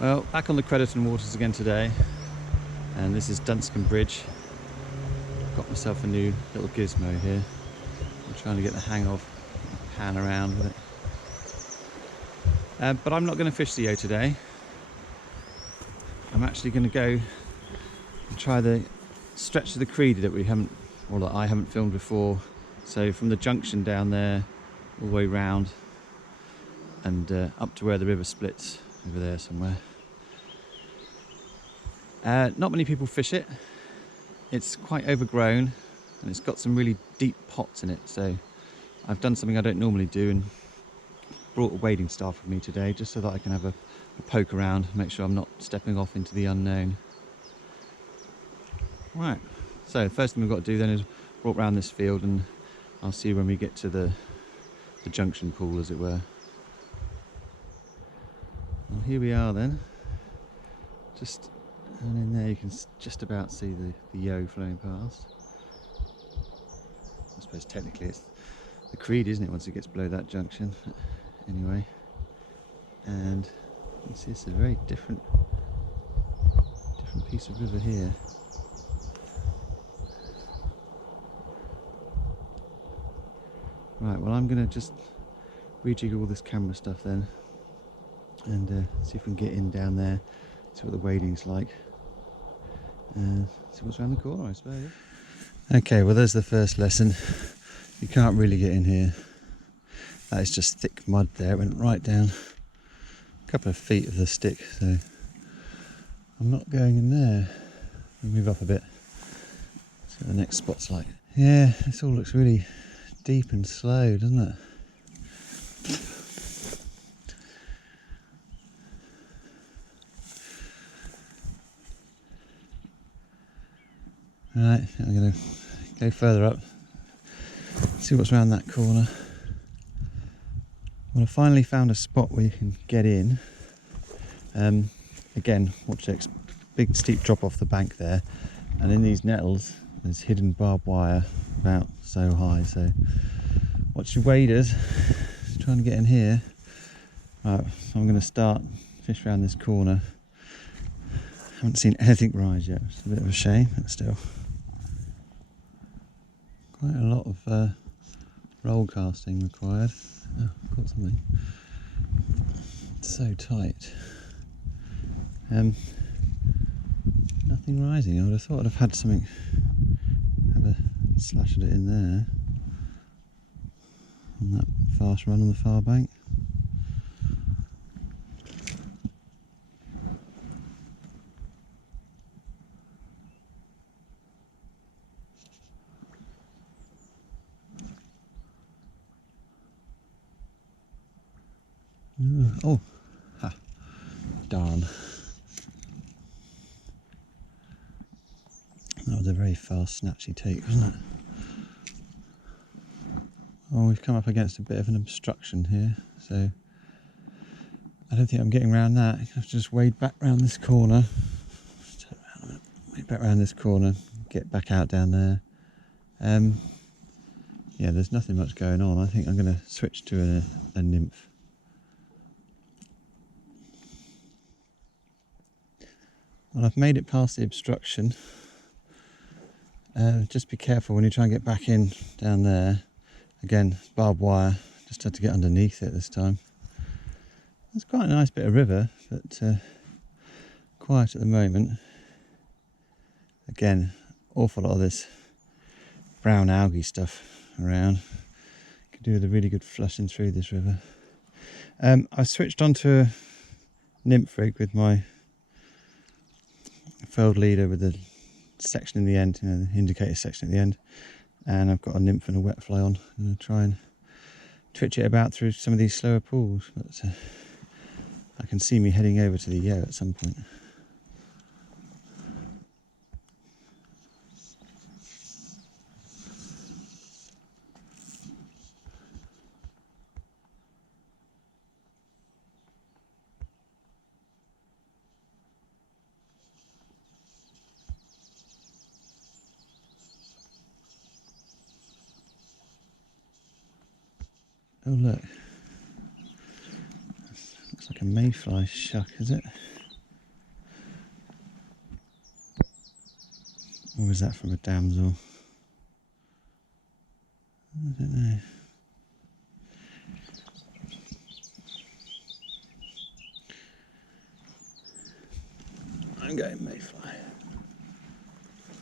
Well, back on the Crediton waters again today, and this is Dunscombe Bridge. Got myself a new little gizmo here. I'm trying to get the hang of, pan around with it. But I'm not going to fish the Yo today. I'm actually going to go and try the stretch of the Creedy that I haven't filmed before. So from the junction down there, all the way round, and up to where the river splits over there somewhere. Not many people fish it. It's quite overgrown and it's got some really deep pots in it, so I've done something I don't normally do and brought a wading staff with me today just so that I can have a poke around, make sure I'm not stepping off into the unknown. Right, so the first thing we've got to do then is walk around this field, and I'll see you when we get to the junction pool, as it were. Well, here we are then. Just down in there you can just about see the Yo flowing past. I suppose technically it's the Creedy, isn't it, once it gets below that junction? Anyway, and you can see it's a very different piece of river here. Right, well I'm going to just rejig all this camera stuff then, and see if we can get in down there, see what the wading's like, and see what's around the corner, I suppose. Okay, well there's the first lesson. You can't really get in here. That is just thick mud there. It went right down a couple of feet of the stick, so I'm not going in there. I'll move up a bit. See what the next spot's like. Yeah, this all looks really deep and slow, doesn't it? Right, I'm going to go further up, see what's around that corner. Well, I finally found a spot where you can get in. Again, watch this big steep drop off the bank there, and in these nettles there's hidden barbed wire about so high, so watch your waders. Just trying to get in here. Right, so I'm going to start fish around this corner. Haven't seen anything rise yet, it's a bit of a shame, but still. Quite a lot of roll casting required. Oh, I've got something. It's so tight. Nothing rising. I would have thought I'd have had something, have a slash at it in there. On that fast run on the far bank. Oh, ha, darn. That was a very fast, snatchy take, wasn't it? Oh, we've come up against a bit of an obstruction here, so I don't think I'm getting around that. I have to just wade back round this corner. Turn around a minute. Wade back round this corner, get back out down there. Yeah, there's nothing much going on. I think I'm going to switch to a nymph. Well, I've made it past the obstruction. Just be careful when you try and get back in down there. Again, barbed wire. Just had to get underneath it this time. It's quite a nice bit of river, but quiet at the moment. Again, awful lot of this brown algae stuff around. Could do with a really good flushing through this river. I've switched onto a nymph rig with my furled leader with the section in the end, you know, the indicator section at the end, and I've got a nymph and a wet fly on. I'm going to try and twitch it about through some of these slower pools, but I can see me heading over to the Yo at some point. Oh look, looks like a mayfly shuck, is it? Or is that from a damsel? I don't know. I'm going mayfly.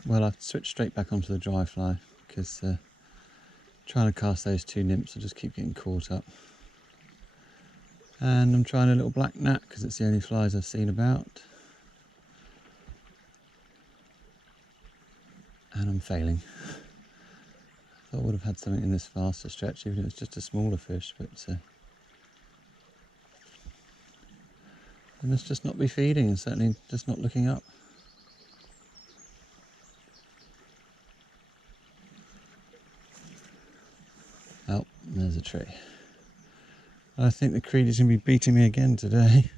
Well, I've switched straight back onto the dry fly because trying to cast those two nymphs, I just keep getting caught up. And I'm trying a little black gnat because it's the only flies I've seen about. And I'm failing. I thought I would have had something in this faster stretch, even if it's just a smaller fish, but they must just not be feeding and certainly just not looking up. Oh, there's a tree. I think the Creedy's going to be beating me again today.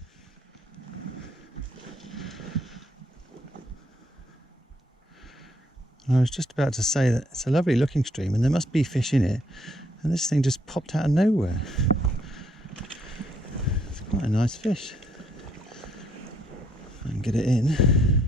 I was just about to say that it's a lovely looking stream and there must be fish in it, and this thing just popped out of nowhere. It's quite a nice fish. I can get it in.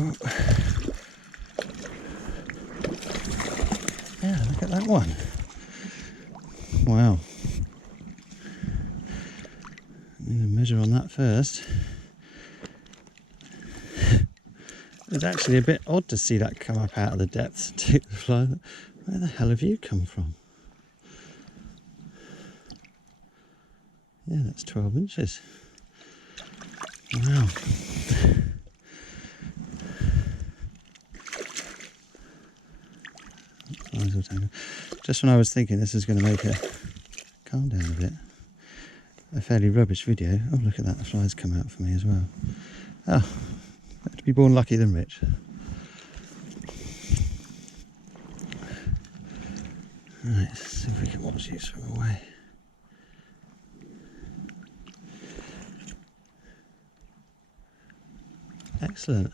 Oh. Yeah, look at that one. Wow. I'm going to measure on that first. It's actually a bit odd to see that come up out of the depths and take the fly. Where the hell have you come from? Yeah, that's 12 inches. Wow. Just when I was thinking this is going to make a, calm down a bit, a fairly rubbish video. Oh, look at that, the flies come out for me as well. Oh, better to be born lucky than rich. Right, let's see if we can watch these from away. Excellent.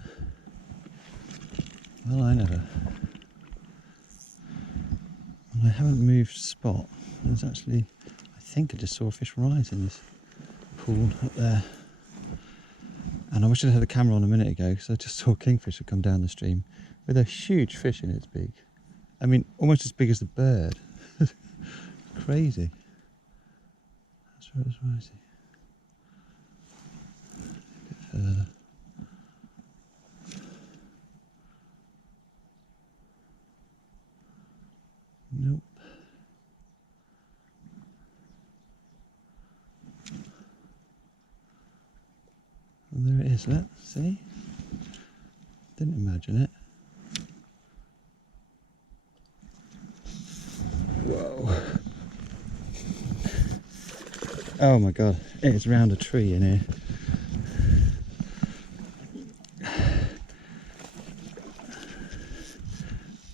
Well, I never. Well, I haven't moved spot. There's actually, I think I just saw a fish rise in this pool up there. And I wish I'd had the camera on a minute ago because I just saw a kingfisher come down the stream with a huge fish in its beak. I mean, almost as big as the bird. Crazy. That's where it was rising. A bit further. Nope. And there it is, look, see? Didn't imagine it. Whoa. Oh my god, it is round a tree in here.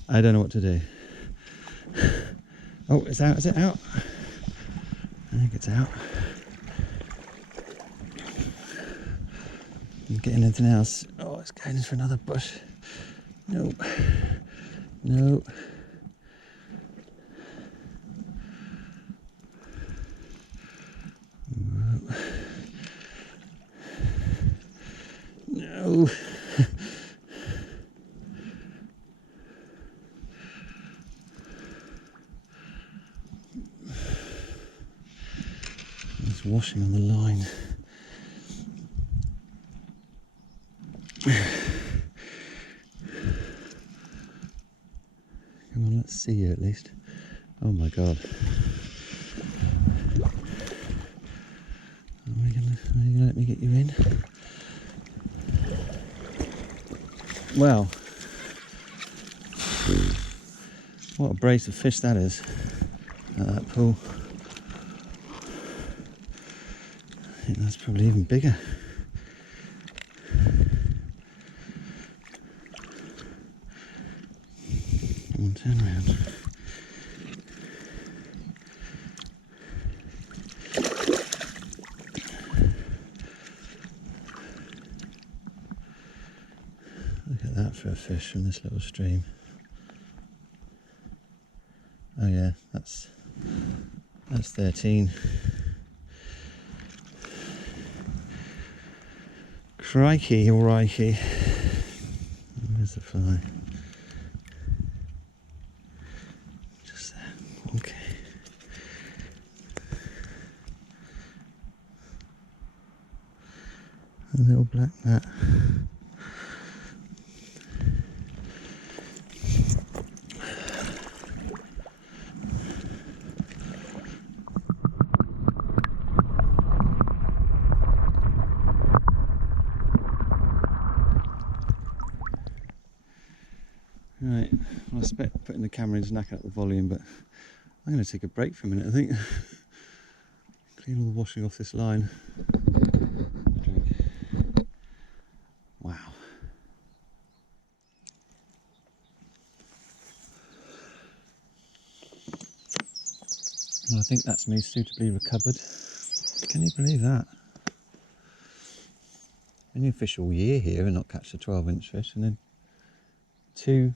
I don't know what to do. Oh, it's out, is it out? I think it's out. I'm getting anything else. Oh, it's going in for another bush. Nope. No. No. It's washing on the line. Come on, let's see you at least. Oh my god. Are you gonna let me get you in? Well, what a brace of fish that is at that pool. I think that's probably even bigger. Come on, turn around. fish from this little stream. Oh yeah, that's 13. Crikey, alrighty. Where's the fly? Just there. Okay. A little black gnat. Right, I expect putting the camera in is knacking up the volume, but I'm going to take a break for a minute, I think. Clean all the washing off this line. Drink. Wow. Well, I think that's me suitably recovered. Can you believe that? Only fish all year here and not catch a 12-inch fish, and then 2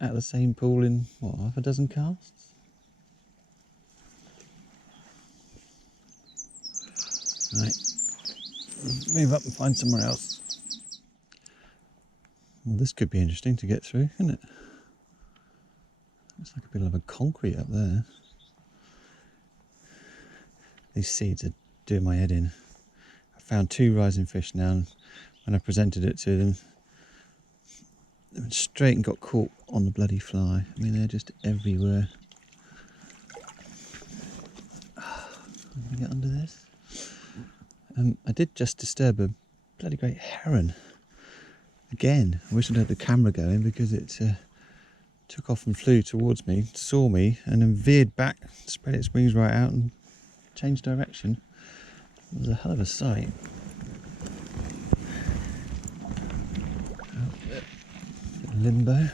out of the same pool in, what, half a dozen casts? Right, move up and find somewhere else. Well, this could be interesting to get through, isn't it? Looks like a bit of a concrete up there. These seeds are doing my head in. I found 2 rising fish now, and when I presented it to them, they went straight and got caught on the bloody fly. I mean, they're just everywhere. Let me get under this. I did just disturb a bloody great heron. Again, I wish I'd had the camera going, because it took off and flew towards me, saw me, and then veered back, spread its wings right out and changed direction. It was a hell of a sight. Limbo.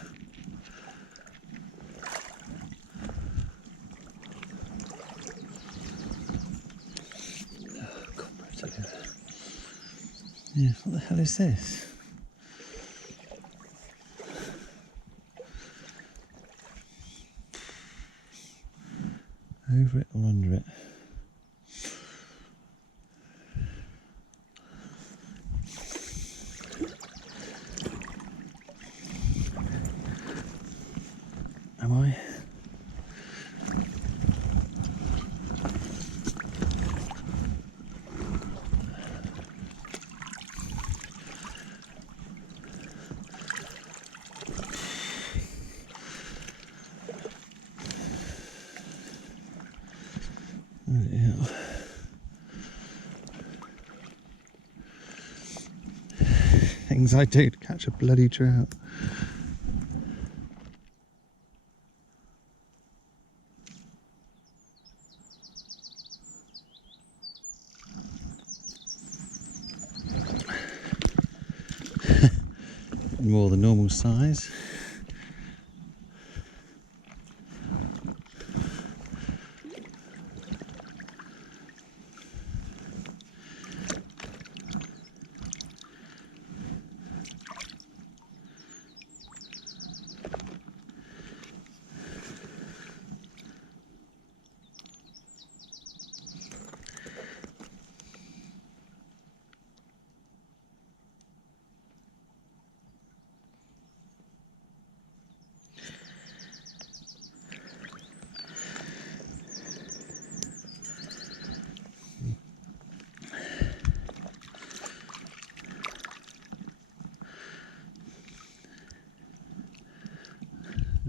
Oh, cobras everywhere. Yeah, what the hell is this? Over it or under it? Am I? Yeah. Things I do to catch a bloody trout. More the normal size.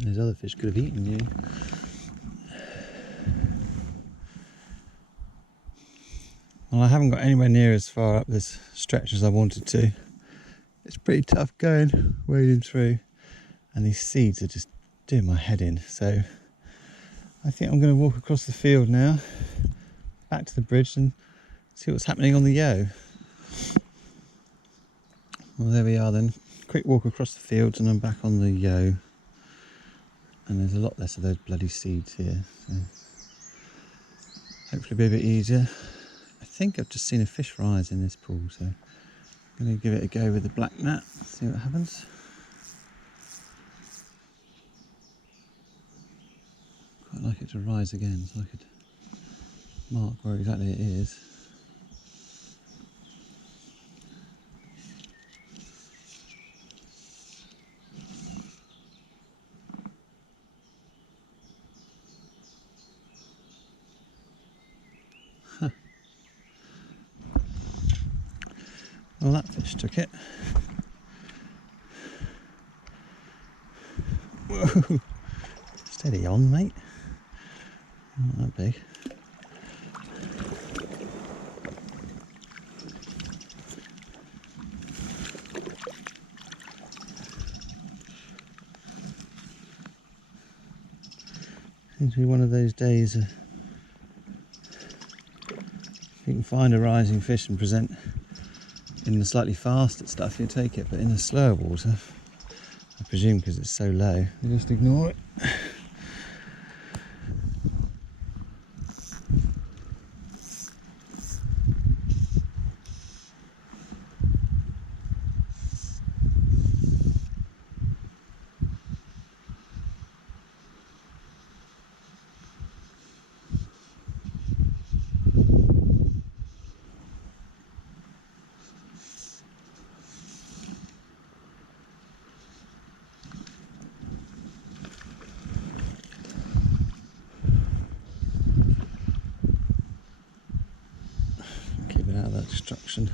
Those other fish could have eaten you. Well, I haven't got anywhere near as far up this stretch as I wanted to. It's pretty tough going, wading through, and these seeds are just doing my head in. So I think I'm going to walk across the field now, back to the bridge, and see what's happening on the yo. Well, there we are then. Quick walk across the fields and I'm back on the yo. And there's a lot less of those bloody seeds here, so hopefully be a bit easier. I think I've just seen a fish rise in this pool, so I'm going to give it a go with the black gnat, see what happens. to rise again so I could mark where exactly it is. Well, that fish took it. Whoa! Steady on, mate. Not that big. Seems to be one of those days if you can find a rising fish and present in the slightly faster stuff, you take it, but in the slower water, I presume because it's so low, you just ignore it. Keep it out of that destruction.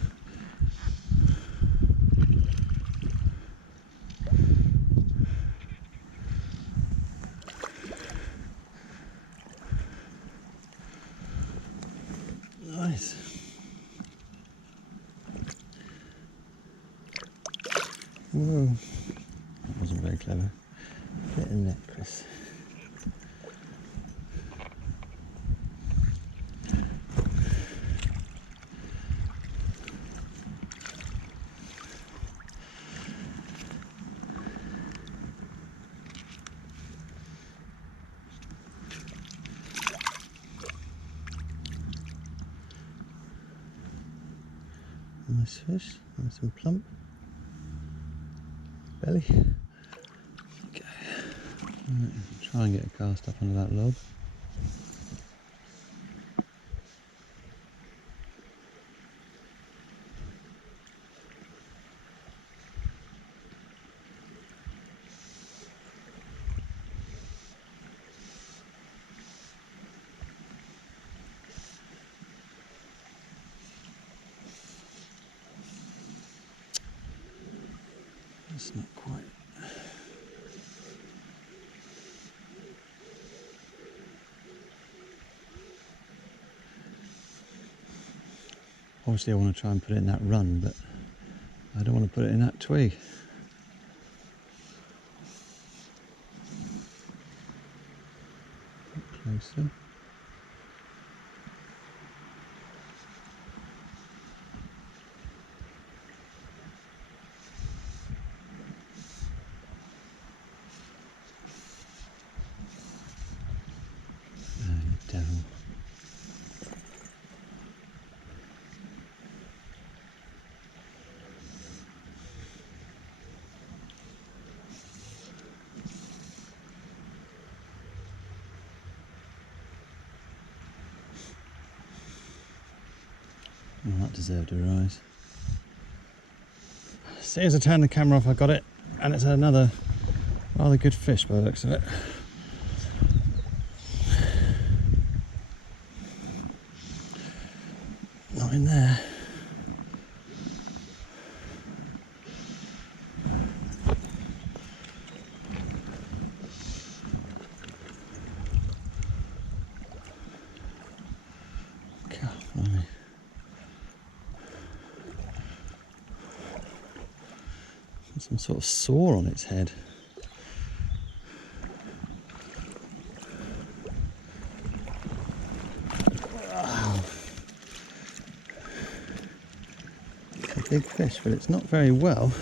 Nice. Whoa. That wasn't very clever. Bit of net, Chris. Nice fish, nice and plump. Belly. Okay. Right, try and get a cast up under that log. It's not quite. Obviously I want to try and put it in that run, but I don't want to put it in that twig. Closer. Devil. Well, that deserved a rise. As soon as I turned the camera off, I got it, and it's another rather good fish by the looks of it. Not in there. God, blimey. Some sort of sore on its head. Wow. It's a big fish, but it's not very well.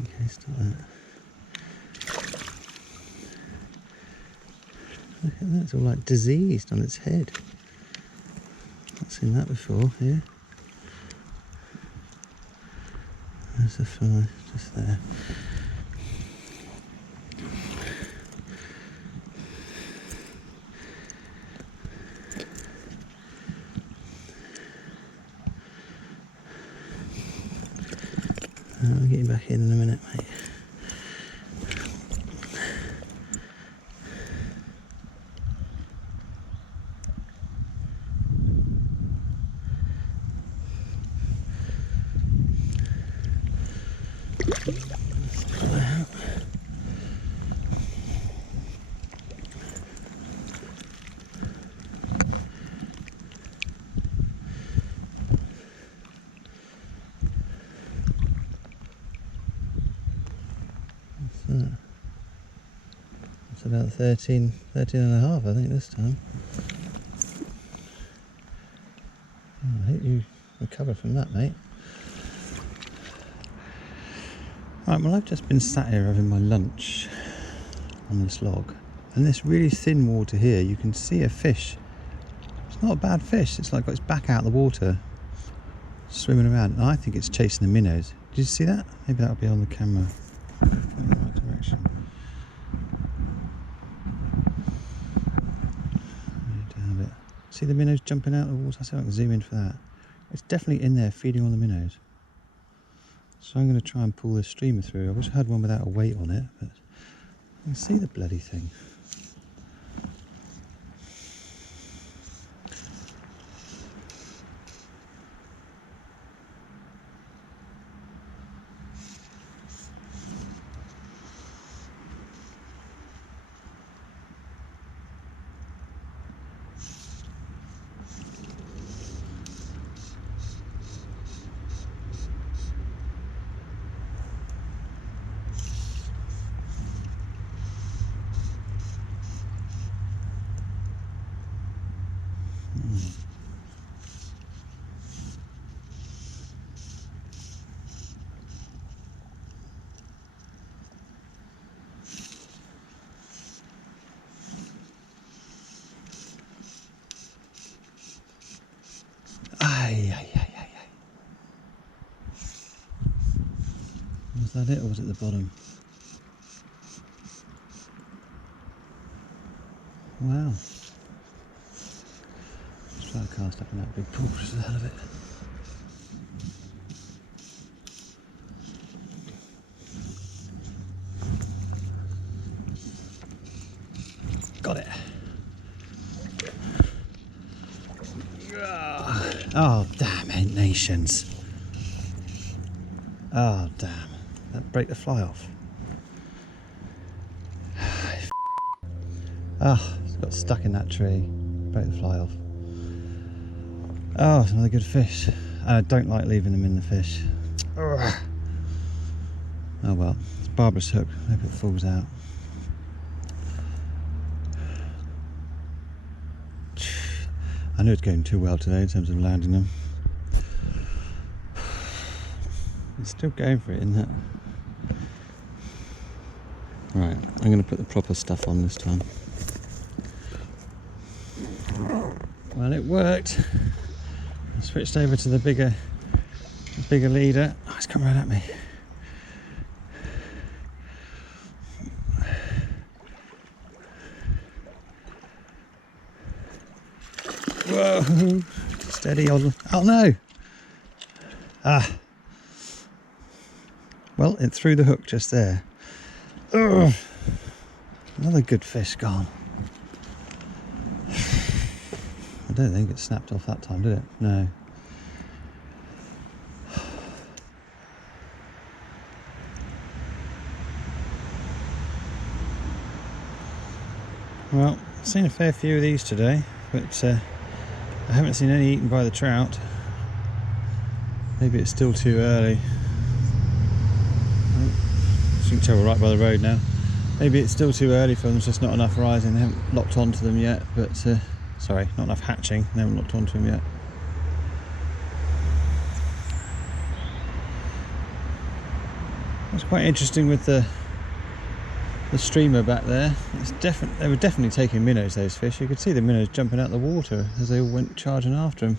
Okay, stop that. Look at that, it's all like diseased on its head. Not seen that before here. There's the fly, just there. I'll get you back in a minute, mate. It's about 13 and a half, I think, this time. Oh, I hope you recovered from that, mate. Right, well, I've just been sat here having my lunch on this log, and this really thin water here, you can see a fish. It's not a bad fish. It's like got its back out of the water, swimming around, and I think it's chasing the minnows. Did you see that? Maybe that'll be on the camera. In the right direction. Down a bit. See the minnows jumping out of the water? I'll see if I can zoom in for that. It's definitely in there feeding on the minnows. So I'm going to try and pull this streamer through. I wish I had one without a weight on it, but I can see the bloody thing. Was that it, or was it the bottom? Wow. Let's try to cast up in that big pool just for the hell of it. Got it. Oh, damn, ain't nations. Oh, damn. That break the fly off. Oh, it's got stuck in that tree. Break the fly off. Oh, it's another good fish. And I don't like leaving them in the fish. Oh well, it's Barbara's hook. Hope it falls out. I knew it's going too well today in terms of landing them. It's still going for it, isn't it? Right, I'm going to put the proper stuff on this time. Well, it worked. I switched over to the bigger leader. Oh, it's come right at me. Whoa! Steady on. Oh no! Ah. Well, it threw the hook just there. Ugh. Another good fish gone. I don't think it snapped off that time, did it? No. Well, I've seen a fair few of these today, but I haven't seen any eaten by the trout. Maybe it's still too early. As you can tell, we're right by the road now. Maybe it's still too early for them, there's just not enough rising, they haven't locked onto them yet, but sorry, not enough hatching, they haven't locked onto them yet. It's quite interesting with the streamer back there. They were definitely taking minnows, those fish. You could see the minnows jumping out of the water as they all went charging after them.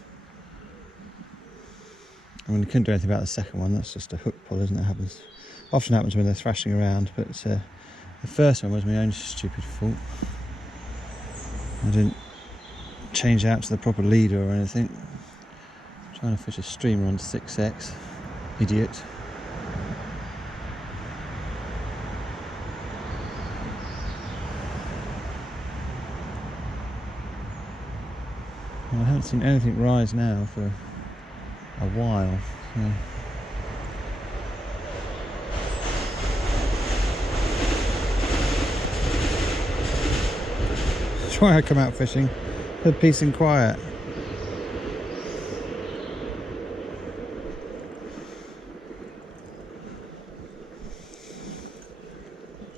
I mean, I couldn't do anything about the second one. That's just a hook pull, isn't it? Often happens when they're thrashing around, but the first one was my own stupid fault. I didn't change out to the proper leader or anything. Trying to fish a streamer on 6X. Idiot. Well, I haven't seen anything rise now for a while. So. That's why I come out fishing, for peace and quiet.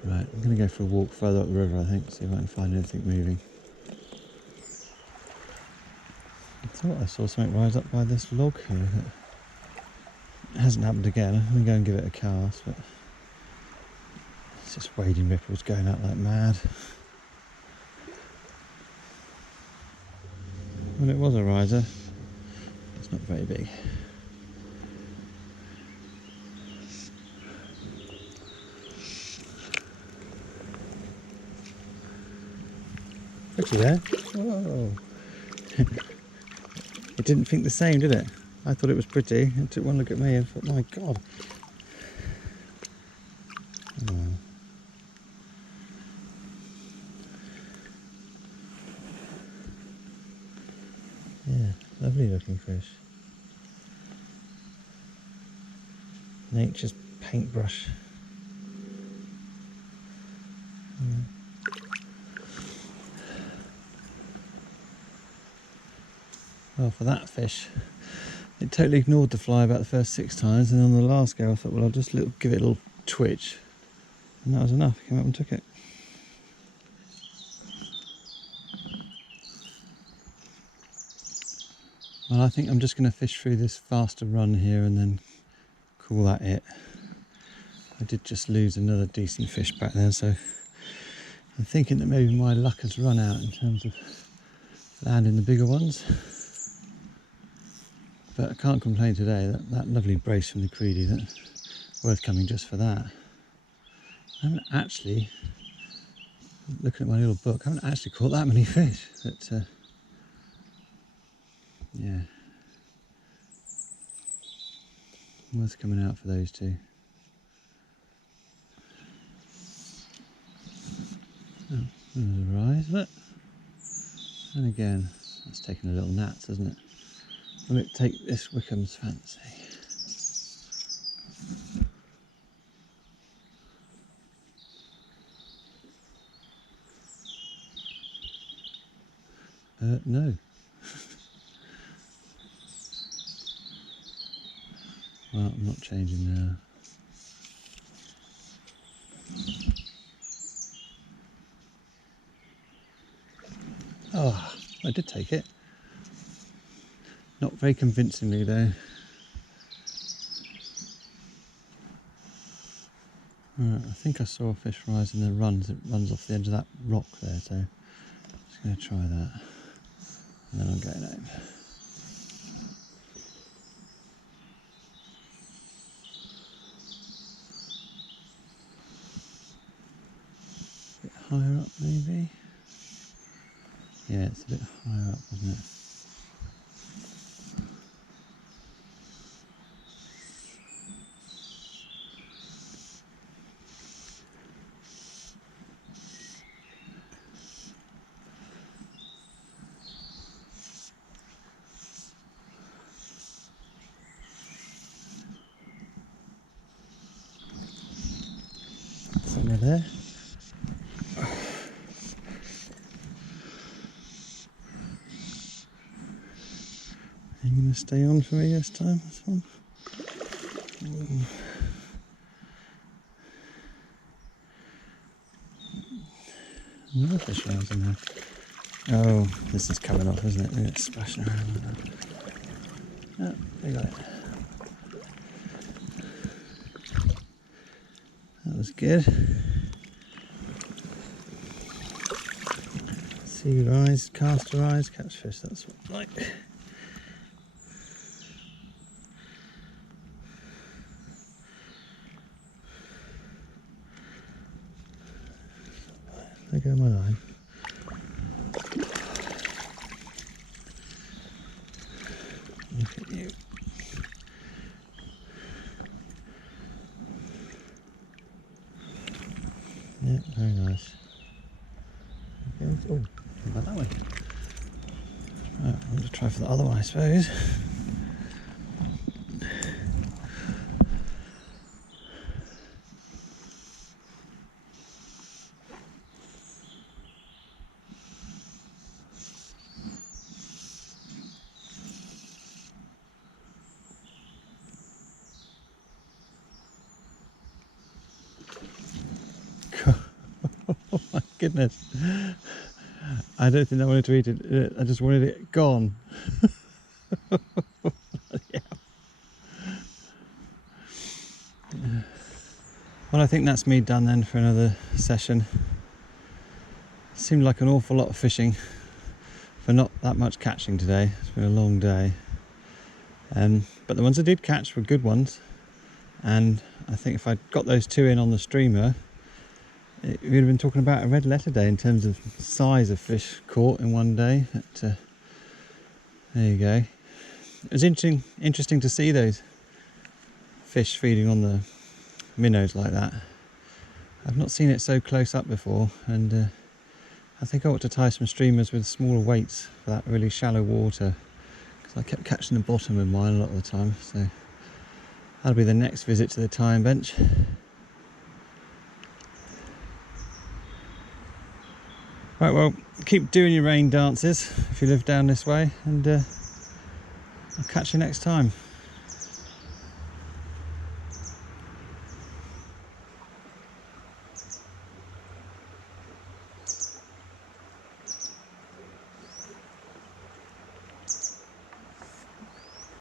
Right, I'm going to go for a walk further up the river, I think, see if I can find anything moving. I thought I saw something rise up by this log here. It hasn't happened again. I'm going to go and give it a cast, but it's just wading ripples going out like mad. Well, it was a riser. It's not very big. Pretty there. Whoa. It didn't think the same, did it? I thought it was pretty. It took one look at me and thought, my God. Oh. Yeah, lovely looking fish. Nature's paintbrush. Well, for that fish, it totally ignored the fly about the first 6 times, and on the last go I thought, well, I'll just give it a little twitch, and that was enough. Came up and took it. Well, I think I'm just going to fish through this faster run here and then call that it. I did just lose another decent fish back there, so I'm thinking that maybe my luck has run out in terms of landing the bigger ones. But I can't complain today. That lovely brace from the Creedy, that's worth coming just for that. I haven't actually, looking at my little book, I haven't actually caught that many fish. But yeah, worth coming out for those two. Oh, there's a rise, look. And again, that's taking a little gnats, isn't it? Will it take this Wickham's fancy? No. Well, I'm not changing now. Oh, I did take it. Not very convincingly though. Right, I think I saw a fish rise and then it runs off the edge of that rock there, so I'm just going to try that. And then I'm going home. A bit higher up maybe? Yeah, it's a bit higher up, isn't it? Somewhere there. Are you going to stay on for me this time, this one? Another fish rise in there. Oh, this is coming off, isn't it? Look at it splashing around like that. Oh, we got it. That was good. Sea rise, caster rise, catch fish, that's what I like. I go my line. Look at you. Yeah, very nice. Okay. Oh, about that way. Right, I'll just try for the other one, I suppose. Oh my goodness. I don't think I wanted to eat it. I just wanted it gone. Yeah. Well, I think that's me done then for another session. Seemed like an awful lot of fishing for not that much catching today. It's been a long day. But the ones I did catch were good ones. And I think if I'd got those 2 in on the streamer, we'd have been talking about a red letter day in terms of size of fish caught in one day. But, there you go. It was interesting to see those fish feeding on the minnows like that. I've not seen it so close up before, and I think I ought to tie some streamers with smaller weights for that really shallow water, because I kept catching the bottom of mine a lot of the time. So that'll be the next visit to the tying bench. Right, well, keep doing your rain dances if you live down this way, and I'll catch you next time.